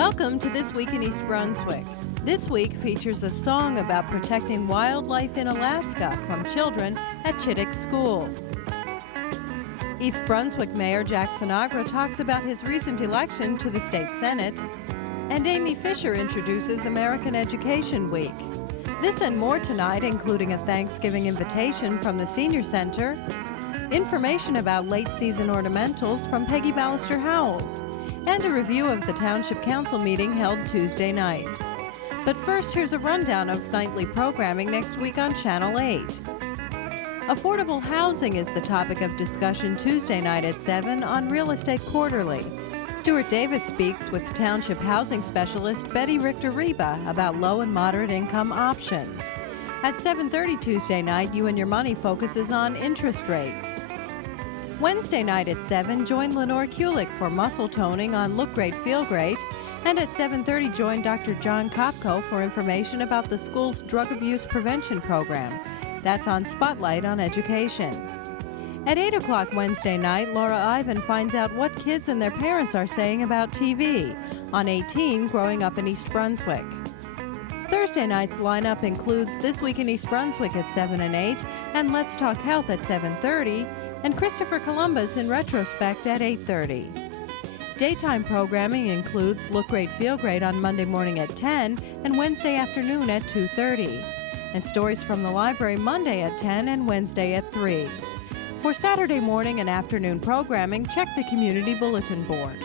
Welcome to This Week in East Brunswick. This week features a song about protecting wildlife in Alaska from children at Chittick School. East Brunswick Mayor Jack Sinagra talks about his recent election to the state senate, and Amy Fisher introduces American Education Week. This and more tonight, including a Thanksgiving invitation from the Senior Center, information about late season ornamentals from Pegi Ballister-Howells, and a review of the Township Council meeting held Tuesday night. But first, here's a rundown of nightly programming next week on Channel 8. Affordable housing is the topic of discussion Tuesday night at 7 on Real Estate Quarterly. Stuart Davis speaks with Township Housing Specialist Betty Richter-Reba about low and moderate income options. At 7:30 Tuesday night, You and Your Money focuses on interest rates. Wednesday night at 7, join Lenore Kulik for muscle toning on Look Great, Feel Great. And at 7:30, join Dr. John Kopko for information about the school's drug abuse prevention program. That's on Spotlight on Education. At 8 o'clock Wednesday night, Laura Ivan finds out what kids and their parents are saying about TV on 18, Growing Up in East Brunswick. Thursday night's lineup includes This Week in East Brunswick at 7 and 8, and Let's Talk Health at 7:30, and Christopher Columbus in retrospect at 8:30. Daytime programming includes Look Great, Feel Great on Monday morning at 10 and Wednesday afternoon at 2:30, and Stories from the Library Monday at 10 and Wednesday at 3. For Saturday morning and afternoon programming, check the Community Bulletin Board.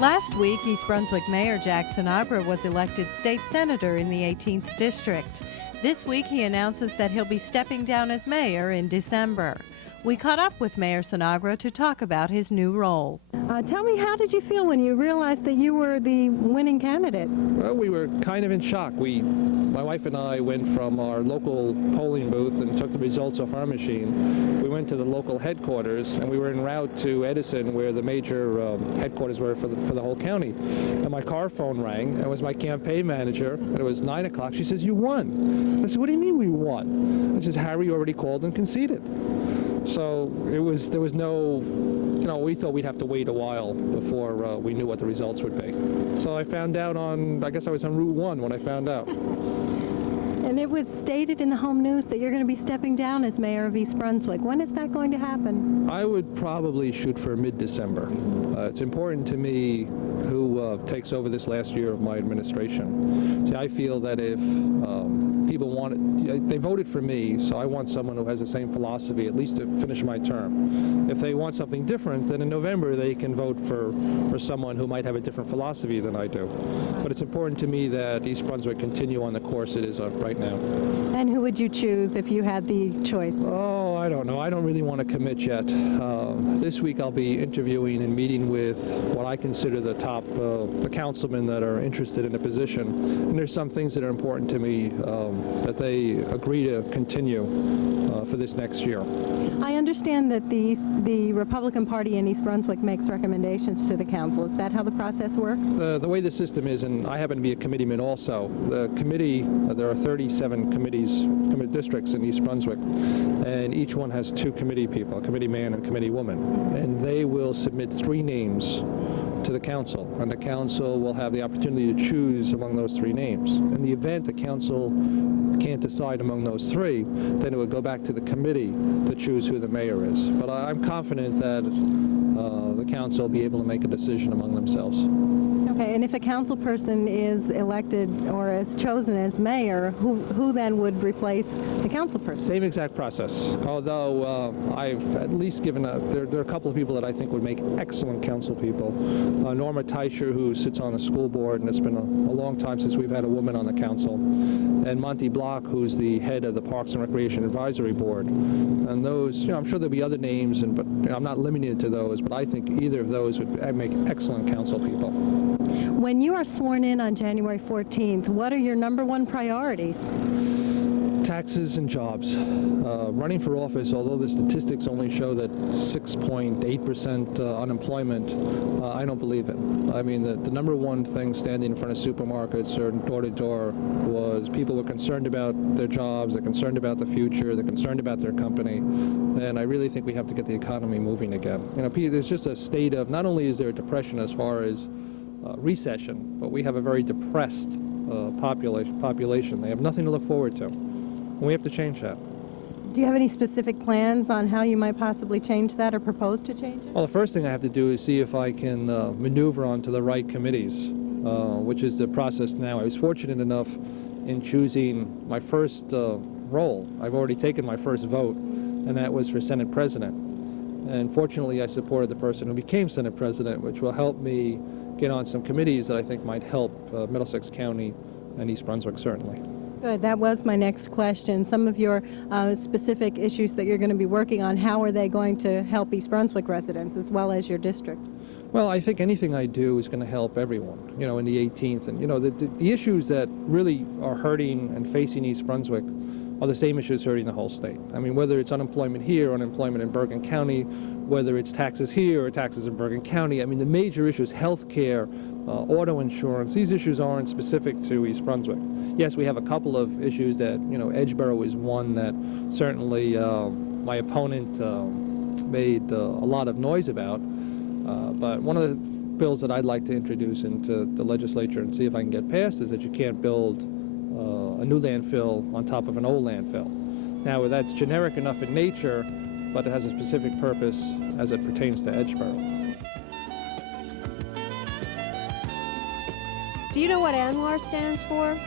Last week, East Brunswick Mayor Jack Sinagra was elected state senator in the 18th District. This week, he announces that he'll be stepping down as mayor in December. We caught up with Mayor Sinagra to talk about his new role. Tell me, how did you feel when you realized that you were the winning candidate? Well, we were kind of in shock. My wife and I went from our local polling booth and took the results off our machine. We went to the local headquarters, and we were en route to Edison, where the major headquarters were for the whole county. And my car phone rang. It was my campaign manager, and it was 9 o'clock. She says, "You won." I said, "What do you mean we won?" And she says, "Harry already called and conceded." So there was no, we thought we'd have to wait a while before we knew what the results would be. So I found out I guess I was on Route 1 when I found out. And it was stated in the home news that you're going to be stepping down as mayor of East Brunswick. When is that going to happen? I would probably shoot for mid-December. It's important to me who takes over this last year of my administration. See, I feel that if people want it, they voted for me, so I want someone who has the same philosophy, at least to finish my term. If they want something different, then in November they can vote for someone who might have a different philosophy than I do. But it's important to me that East Brunswick continue on the course it is right now. And who would you choose if you had the choice? Oh, I don't know. I don't really want to commit yet. This week I'll be interviewing and meeting with what I consider the top the councilmen that are interested in the position. And there's some things that are important to me that they agree to continue for this next year. I understand that the Republican Party in East Brunswick makes recommendations to the council. Is that how the process works? The way the system is, and I happen to be a committeeman also, the committee, there are 37 districts in East Brunswick, and each one has 2 committee people, a committee man and a committee woman, and they will submit 3 names to the council, and the council will have the opportunity to choose among those 3 names. In the event the council can't decide among those 3, then it would go back to the committee to choose who the mayor is. But I'm confident that the council will be able to make a decision among themselves. Okay, and if a council person is elected or is chosen as mayor, who then would replace the council person? Same exact process. Although I've at least given there are a couple of people that I think would make excellent council people. Norma Teicher, who sits on the school board, and it's been a long time since we've had a woman on the council, and Monty Block, who's the head of the Parks and Recreation Advisory Board. And those, I'm sure there'll be other names, but I'm not limiting it to those, but I think either of those would make excellent council people. When you are sworn in on January 14th, what are your #1 priorities? Taxes and jobs. Running for office, although the statistics only show that 6.8% unemployment, I don't believe it. I mean, the number one thing standing in front of supermarkets or door to door was people were concerned about their jobs, they're concerned about the future, they're concerned about their company, and I really think we have to get the economy moving again. You know, there's just a state of, not only is there a depression as far as recession, but we have a very depressed population. They have nothing to look forward to. We have to change that. Do you have any specific plans on how you might possibly change that or propose to change it? Well, the first thing I have to do is see if I can maneuver onto the right committees, which is the process now. I was fortunate enough in choosing my first role. I've already taken my first vote, and that was for Senate President. And fortunately, I supported the person who became Senate President, which will help me get on some committees that I think might help Middlesex County and East Brunswick, certainly. Good. That was my next question. Some of your specific issues that you're going to be working on, how are they going to help East Brunswick residents as well as your district? Well, I think anything I do is going to help everyone, you know, in the 18th. And, you know, the issues that really are hurting and facing East Brunswick are the same issues hurting the whole state. I mean, whether it's unemployment here or unemployment in Bergen County, whether it's taxes here or taxes in Bergen County, I mean, the major issues, health care, auto insurance, these issues aren't specific to East Brunswick. Yes, we have a couple of issues that, you know, Edgeboro is one that certainly my opponent made a lot of noise about. But one of the bills that I'd like to introduce into the legislature and see if I can get passed is that you can't build a new landfill on top of an old landfill. Now, that's generic enough in nature, but it has a specific purpose as it pertains to Edgeboro. Do you know what ANWR stands for?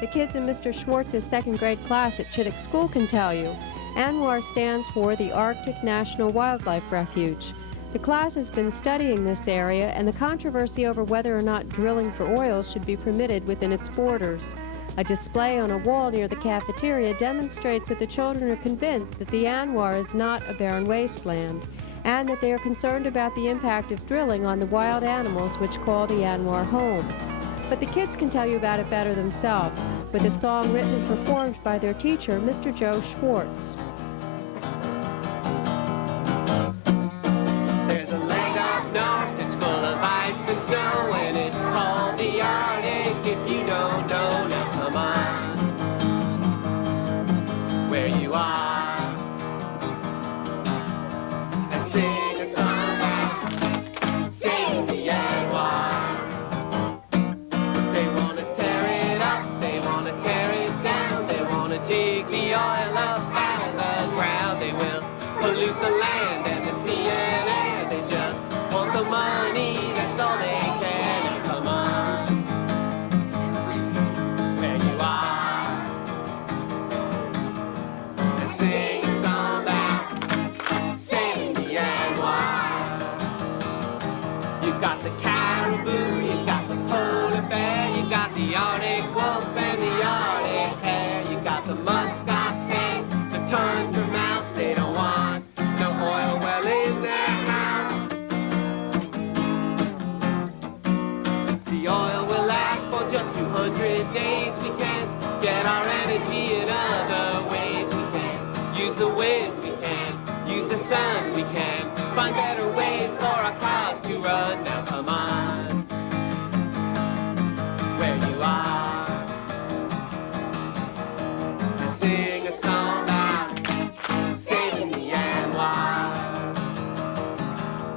The kids in Mr. Schwartz's second grade class at Chittick School can tell you. ANWR stands for the Arctic National Wildlife Refuge. The class has been studying this area and the controversy over whether or not drilling for oil should be permitted within its borders. A display on a wall near the cafeteria demonstrates that the children are convinced that the ANWR is not a barren wasteland, and that they are concerned about the impact of drilling on the wild animals which call the ANWR home. But the kids can tell you about it better themselves, with a song written and performed by their teacher, Mr. Joe Schwartz. There's a land up north, it's full of ice and snow, and it's called the Arctic. If you don't know, now come on, where you are, and sing a song about saving the ANWR. Dig the oil up out of the ground. They will pollute the land and the sea and air. They just want the money, that's all they care. Now come on, where you are, and sing a song about saving the ANWR. You got the caribou, you got the polar bear, you got the Arctic wolf and the Arctic hare. The muskox and the tundra mouse, they don't want no oil well in their house. The oil will last for just 200 days. We can get our energy in other ways. We can use the wind, we can use the sun, we can find better ways for our cars to run. Now come on, where you are, sing a song about saving the ANWR.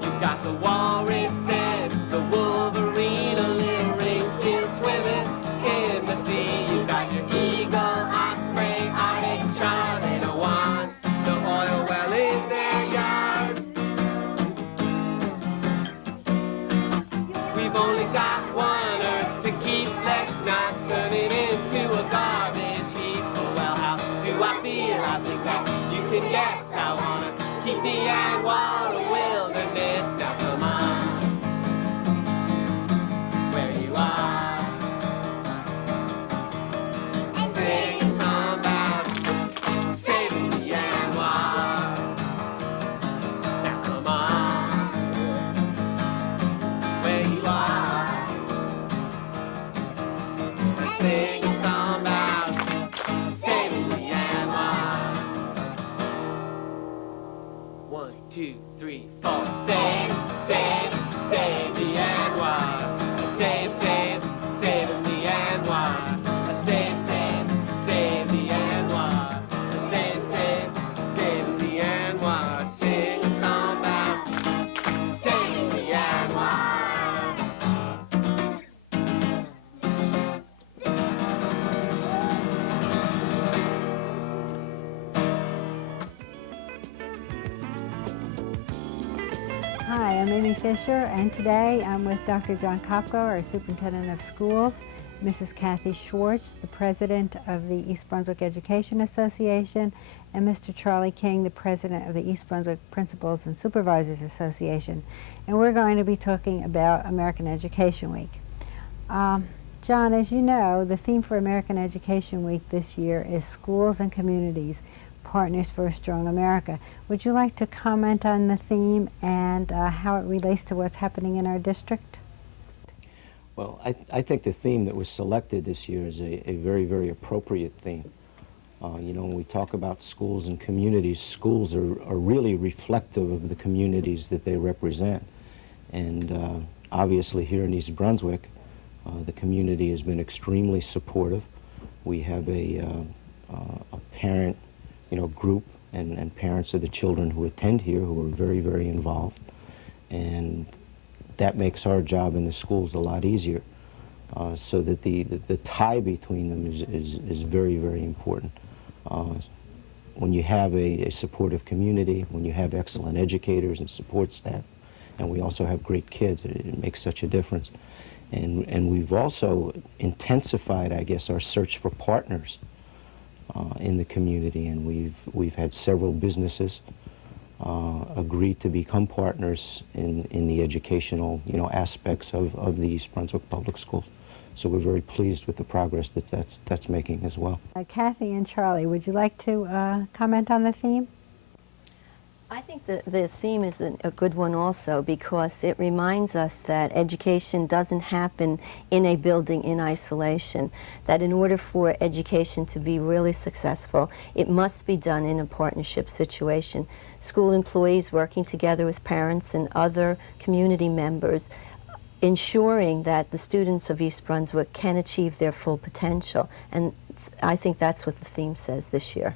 You got the walrus and the wolverine, a little ring seal swimming in the sea. You got your eagle, osprey, Arctic char. They don't want the oil well in their yard. We've only got one earth to keep. Let's not turn it into a garbage heap. I think that you can guess I wanna keep the ANWR a wilderness. Now come on, where you are, sing a song about saving the ANWR. Now come on, where you are, sing a song about saving the ANWR. 2, 3, 4. Save, save, save the ANWR. Save, save, saving the ANWR. Save, save, save the ANWR. Save, save, saving the ANWR. Sing a song about saving the ANWR. Hi, I'm Amy Fisher, and today I'm with Dr. John Kopko, our Superintendent of Schools, Mrs. Cathy Schwartz, the President of the East Brunswick Education Association, and Mr. Charlie King, the President of the East Brunswick Principals and Supervisors Association. And we're going to be talking about American Education Week. John, as you know, the theme for American Education Week this year is Schools and Communities, Partners for a Strong America. Would you like to comment on the theme and how it relates to what's happening in our district? Well, I think the theme that was selected this year is a very, very appropriate theme. You know, when we talk about schools and communities, schools are really reflective of the communities that they represent. And obviously here in East Brunswick, the community has been extremely supportive. We have a parent, group and parents of the children who attend here who are very, very involved. And that makes our job in the schools a lot easier, so that the tie between them is very, very important. When you have a supportive community, when you have excellent educators and support staff, and we also have great kids, it makes such a difference. And we've also intensified, I guess, our search for partners in the community, and we've had several businesses agree to become partners in the educational aspects of the East Brunswick Public Schools. So we're very pleased with the progress that's making as well. Cathy and Charlie, would you like to comment on the theme? I think the theme is a good one also, because it reminds us that education doesn't happen in a building in isolation, that in order for education to be really successful, it must be done in a partnership situation. School employees working together with parents and other community members, ensuring that the students of East Brunswick can achieve their full potential. And I think that's what the theme says this year.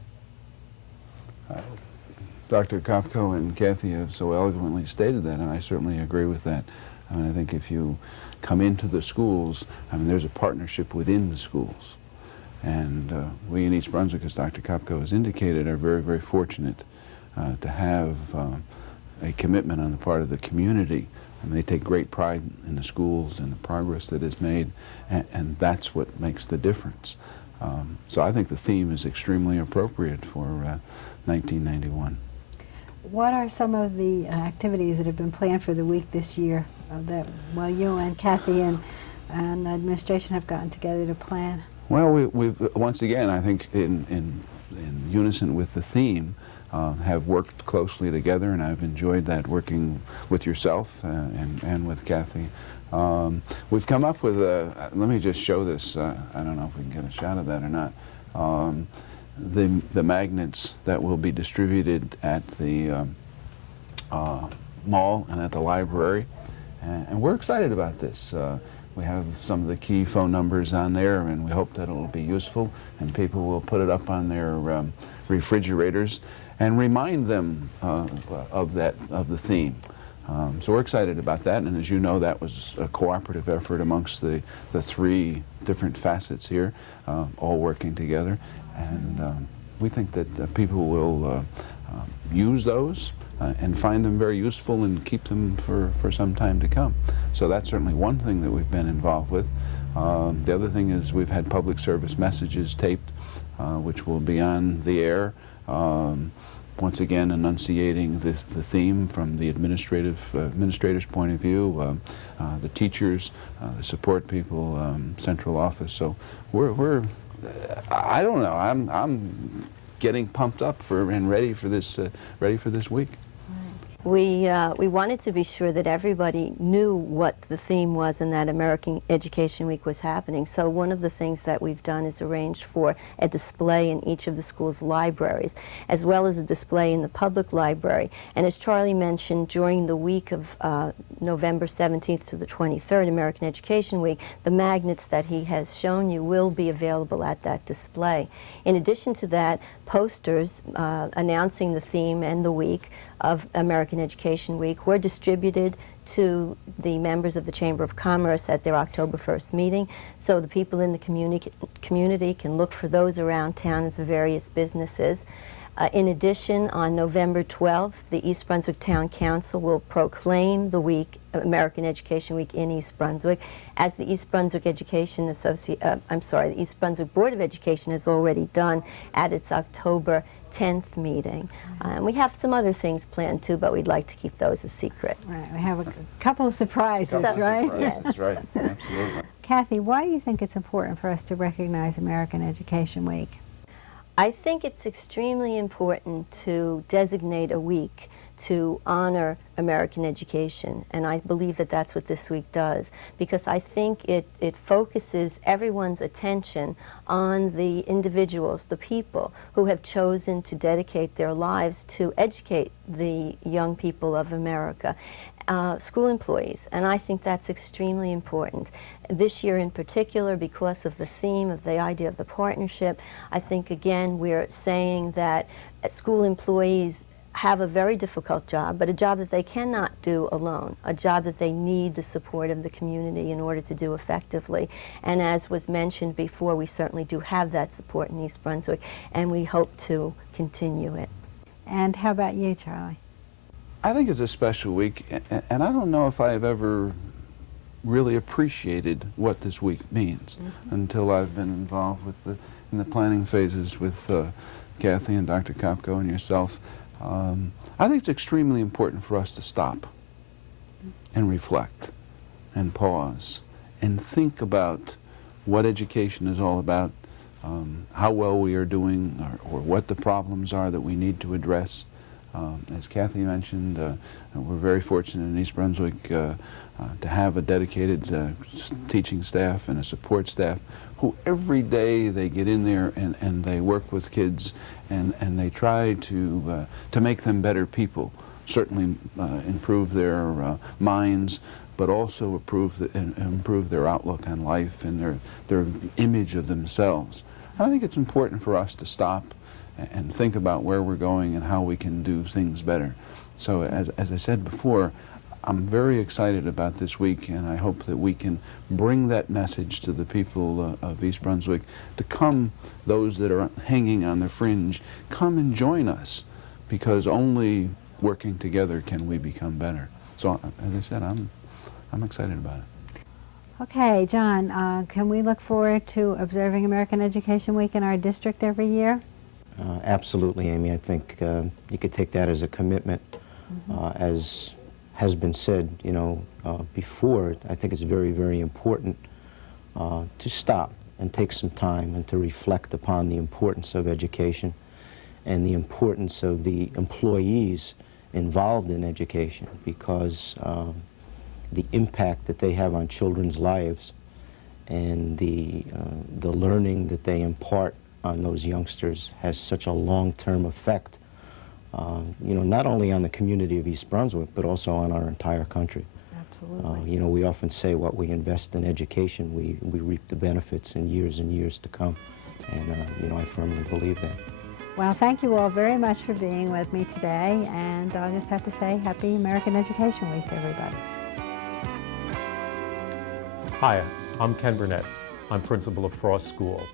Dr. Kopko and Cathy have so eloquently stated that, and I certainly agree with that. I mean, I think if you come into the schools, I mean, there's a partnership within the schools. And we in East Brunswick, as Dr. Kopko has indicated, are very, very fortunate to have a commitment on the part of the community. I mean, they take great pride in the schools and the progress that is made, and that's what makes the difference. So I think the theme is extremely appropriate for 1991. What are some of the activities that have been planned for the week this year that you and Cathy and administration have gotten together to plan? Well, we've once again, I think in unison with the theme, have worked closely together, and I've enjoyed that, working with yourself and with Cathy. We've come up with let me just show this. I don't know if we can get a shot of that or not. The magnets that will be distributed at the mall and at the library, and we're excited about this. We have some of the key phone numbers on there, and we hope that it will be useful, and people will put it up on their refrigerators and remind them of the theme. So we're excited about that, and as you know, that was a cooperative effort amongst the three different facets here, all working together. And we think that people will use those and find them very useful and keep them for some time to come. So that's certainly one thing that we've been involved with. The other thing is we've had public service messages taped, which will be on the air, once again enunciating the theme from the administrator's point of view, the teachers, the support people, central office. So we're I don't know. I'm getting pumped up and ready for this week. We wanted to be sure that everybody knew what the theme was and that American Education Week was happening. So one of the things that we've done is arranged for a display in each of the school's libraries, as well as a display in the public library. And as Charlie mentioned, during the week of November 17th to the 23rd, American Education Week, the magnets that he has shown you will be available at that display. In addition to that, posters announcing the theme and the week of American Education Week were distributed to the members of the Chamber of Commerce at their October 1st meeting, so the people in the community can look for those around town at the various businesses. In addition, on November 12th, the East Brunswick Town Council will proclaim the week, American Education Week in East Brunswick, as the East Brunswick the East Brunswick Board of Education has already done at its October 10th meeting. We have some other things planned too, but we'd like to keep those a secret. Right, we have a couple of surprises, right? Yes. That's right, absolutely. Cathy, why do you think it's important for us to recognize American Education Week? I think it's extremely important to designate a week to honor American education, and I believe that that's what this week does, because I think it focuses everyone's attention on the individuals, the people who have chosen to dedicate their lives to educate the young people of America, school employees, and I think that's extremely important. This year in particular, because of the theme of the idea of the partnership, I think again we're saying that school employees have a very difficult job, but a job that they cannot do alone, a job that they need the support of the community in order to do effectively. And as was mentioned before, we certainly do have that support in East Brunswick, and we hope to continue it. And how about you, Charlie? I think it's a special week, and I don't know if I've ever really appreciated what this week means until I've been involved with in the planning phases with Cathy and Dr. Kopko and yourself. I think it's extremely important for us to stop and reflect and pause and think about what education is all about, how well we are doing, or what the problems are that we need to address. As Cathy mentioned, we're very fortunate in East Brunswick to have a dedicated teaching staff and a support staff who every day they get in there and they work with kids and they try to make them better people, certainly improve their minds, but also improve their outlook on life and their image of themselves. I think it's important for us to stop and think about where we're going and how we can do things better. So as I said before, I'm very excited about this week, and I hope that we can bring that message to the people of East Brunswick to come, those that are hanging on the fringe, come and join us, because only working together can we become better. So as I said, I'm excited about it. Okay, John, can we look forward to observing American Education Week in our district every year? Absolutely, Amy. I think you could take that as a commitment. As has been said, before, I think it's very, very important to stop and take some time and to reflect upon the importance of education and the importance of the employees involved in education, because the impact that they have on children's lives and the learning that they impart on those youngsters has such a long-term effect, not only on the community of East Brunswick, but also on our entire country. Absolutely. We often say what we invest in education, we reap the benefits in years and years to come. And, I firmly believe that. Well, thank you all very much for being with me today, and I'll just have to say Happy American Education Week to everybody. Hi, I'm Ken Burnett. I'm principal of Frost School.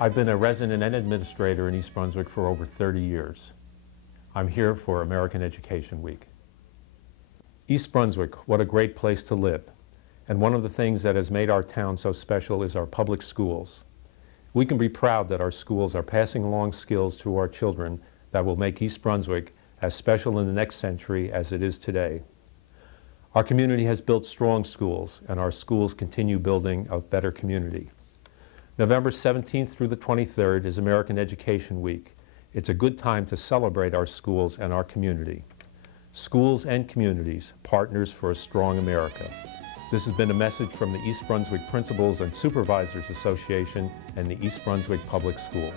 I've been a resident and administrator in East Brunswick for over 30 years. I'm here for American Education Week. East Brunswick, what a great place to live. And one of the things that has made our town so special is our public schools. We can be proud that our schools are passing along skills to our children that will make East Brunswick as special in the next century as it is today. Our community has built strong schools, and our schools continue building a better community. November 17th through the 23rd is American Education Week. It's a good time to celebrate our schools and our community. Schools and communities, partners for a strong America. This has been a message from the East Brunswick Principals and Supervisors Association and the East Brunswick Public Schools.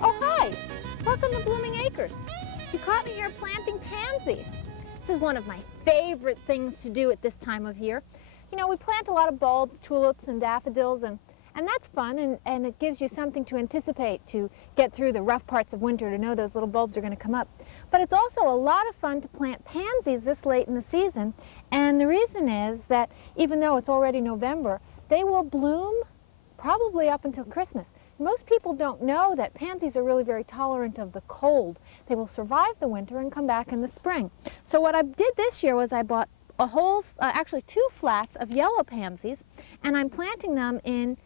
Oh, hi! Welcome to Blooming Acres. You caught me here planting pansies. This is one of my favorite things to do at this time of year. You know, we plant a lot of bulbs, tulips and daffodils, and that's fun, and it gives you something to anticipate to get through the rough parts of winter, to know those little bulbs are going to come up. But it's also a lot of fun to plant pansies this late in the season, and the reason is that even though it's already November, they will bloom probably up until Christmas. Most people don't know that pansies are really very tolerant of the cold. They will survive the winter and come back in the spring. So what I did this year was I bought a whole, actually 2 flats of yellow pansies, and I'm planting them in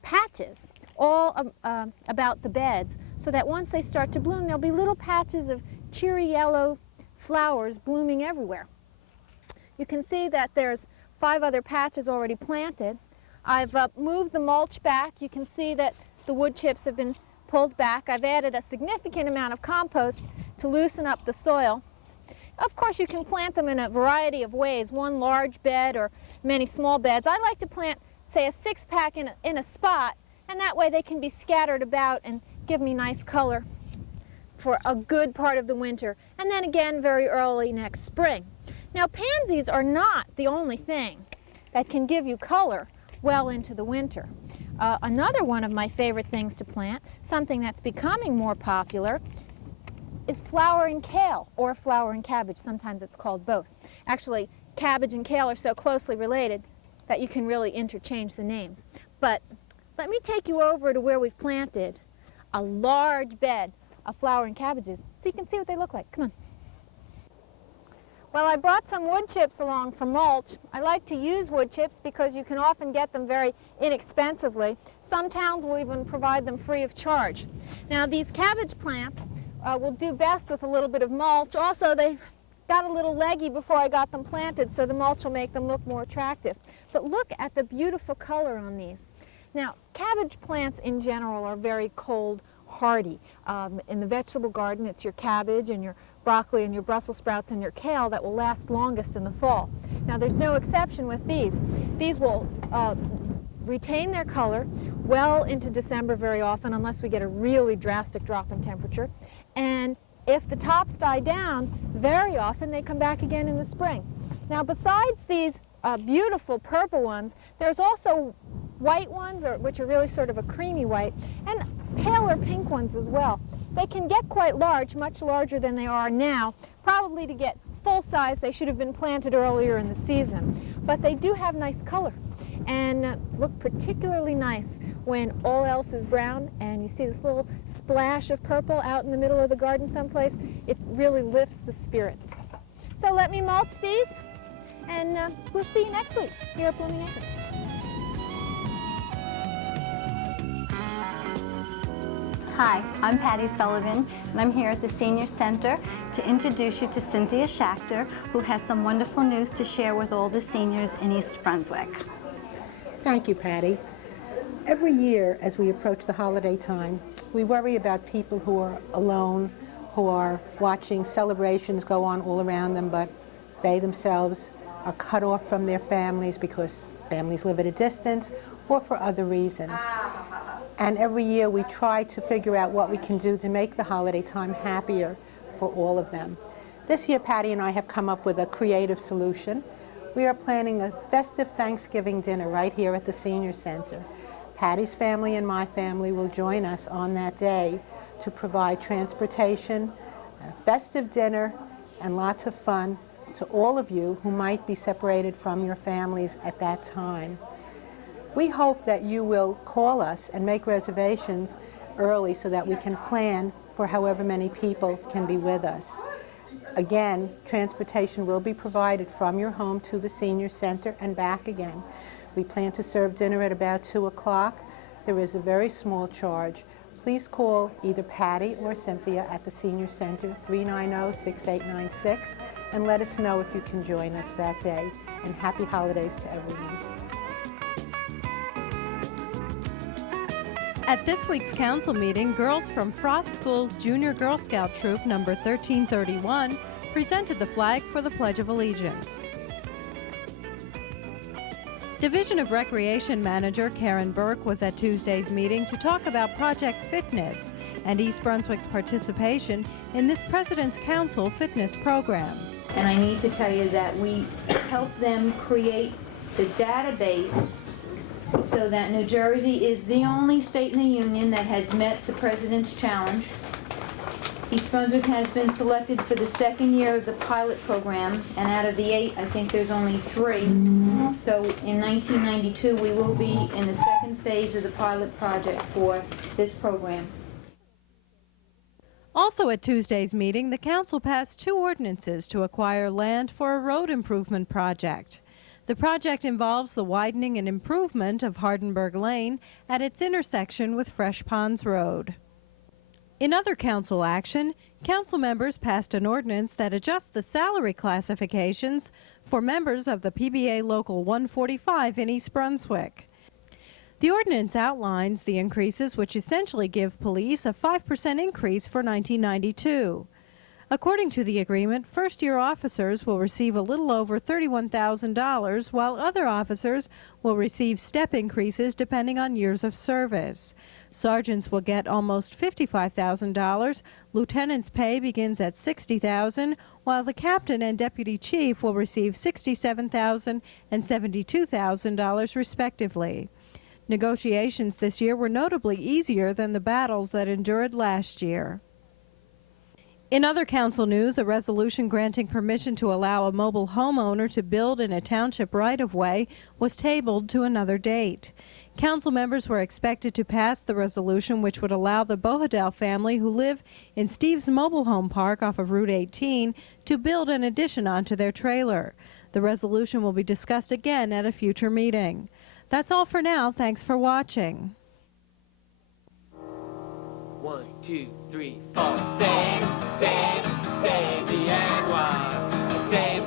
patches all about the beds, so that once they start to bloom, there'll be little patches of cheery yellow flowers blooming everywhere. You can see that there's 5 other patches already planted. I've moved the mulch back. You can see that the wood chips have been pulled back. I've added a significant amount of compost to loosen up the soil. Of course, you can plant them in a variety of ways, one large bed or many small beds. I like to plant, say, a 6-pack in a spot, and that way they can be scattered about and give me nice color for a good part of the winter, and then again very early next spring. Now, pansies are not the only thing that can give you color well into the winter. Another one of my favorite things to plant, something that's becoming more popular, is flowering kale, or flowering cabbage. Sometimes it's called both. Actually, cabbage and kale are so closely related that you can really interchange the names. But let me take you over to where we've planted a large bed of flowering cabbages so you can see what they look like. Come on. Well, I brought some wood chips along for mulch. I like to use wood chips because you can often get them very inexpensively. Some towns will even provide them free of charge. Now, these cabbage plants will do best with a little bit of mulch. Also, they got a little leggy before I got them planted, so the mulch will make them look more attractive. But look at the beautiful color on these. Now, cabbage plants in general are very cold hardy. In the vegetable garden, it's your cabbage and your broccoli and your Brussels sprouts and your kale that will last longest in the fall. Now, there's no exception with these. These will retain their color well into December very often, unless we get a really drastic drop in temperature. And if the tops die down, very often they come back again in the spring. Now, besides these beautiful purple ones, there's also white ones, which are really sort of a creamy white, and paler pink ones as well. They can get quite large, much larger than they are now. Probably to get full size, they should have been planted earlier in the season. But they do have nice color and look particularly nice when all else is brown and you see this little splash of purple out in the middle of the garden someplace. It really lifts the spirits. So let me mulch these, and we'll see you next week here at Blooming Acres. Hi, I'm Patty Sullivan, and I'm here at the Senior Center to introduce you to Cynthia Schachter, who has some wonderful news to share with all the seniors in East Brunswick. Thank you, Patty. Every year, as we approach the holiday time, we worry about people who are alone, who are watching celebrations go on all around them, but they themselves are cut off from their families because families live at a distance or for other reasons. And every year we try to figure out what we can do to make the holiday time happier for all of them. This year, Patty and I have come up with a creative solution. We are planning a festive Thanksgiving dinner right here at the Senior Center. Patty's family and my family will join us on that day to provide transportation, a festive dinner, and lots of fun to all of you who might be separated from your families at that time. We hope that you will call us and make reservations early so that we can plan for however many people can be with us. Again, transportation will be provided from your home to the Senior Center and back again. We plan to serve dinner at about 2 o'clock. There is a very small charge. Please call either Patty or Cynthia at the Senior Center, 390-6896, and let us know if you can join us that day. And happy holidays to everyone. At this week's council meeting, girls from Frost School's Junior Girl Scout Troop number 1331 presented the flag for the Pledge of Allegiance. Division of Recreation Manager Karen Burke was at Tuesday's meeting to talk about Project Fitness and East Brunswick's participation in this President's Council fitness program. And I need to tell you that we help them create the database so that New Jersey is the only state in the Union that has met the President's Challenge. East Brunswick has been selected for the second year of the pilot program, and out of the 8, I think there's only 3. So in 1992, we will be in the second phase of the pilot project for this program. Also at Tuesday's meeting, the council passed 2 ordinances to acquire land for a road improvement project. The project involves the widening and improvement of Hardenberg Lane at its intersection with Fresh Ponds Road. In other council action, council members passed an ordinance that adjusts the salary classifications for members of the PBA Local 145 in East Brunswick. The ordinance outlines the increases, which essentially give police a 5% increase for 1992. According to the agreement, first-year officers will receive a little over $31,000, while other officers will receive step increases depending on years of service. Sergeants will get almost $55,000. Lieutenant's pay begins at $60,000, while the captain and deputy chief will receive $67,000 and $72,000 respectively. Negotiations this year were notably easier than the battles that endured last year. In other council news, a resolution granting permission to allow a mobile homeowner to build in a township right-of-way was tabled to another date. Council members were expected to pass the resolution, which would allow the Bohadell family who live in Steve's mobile home park off of Route 18 to build an addition onto their trailer. The resolution will be discussed again at a future meeting. That's all for now. Thanks for watching. 1, 2, 3, 4. Save the ANWR. Save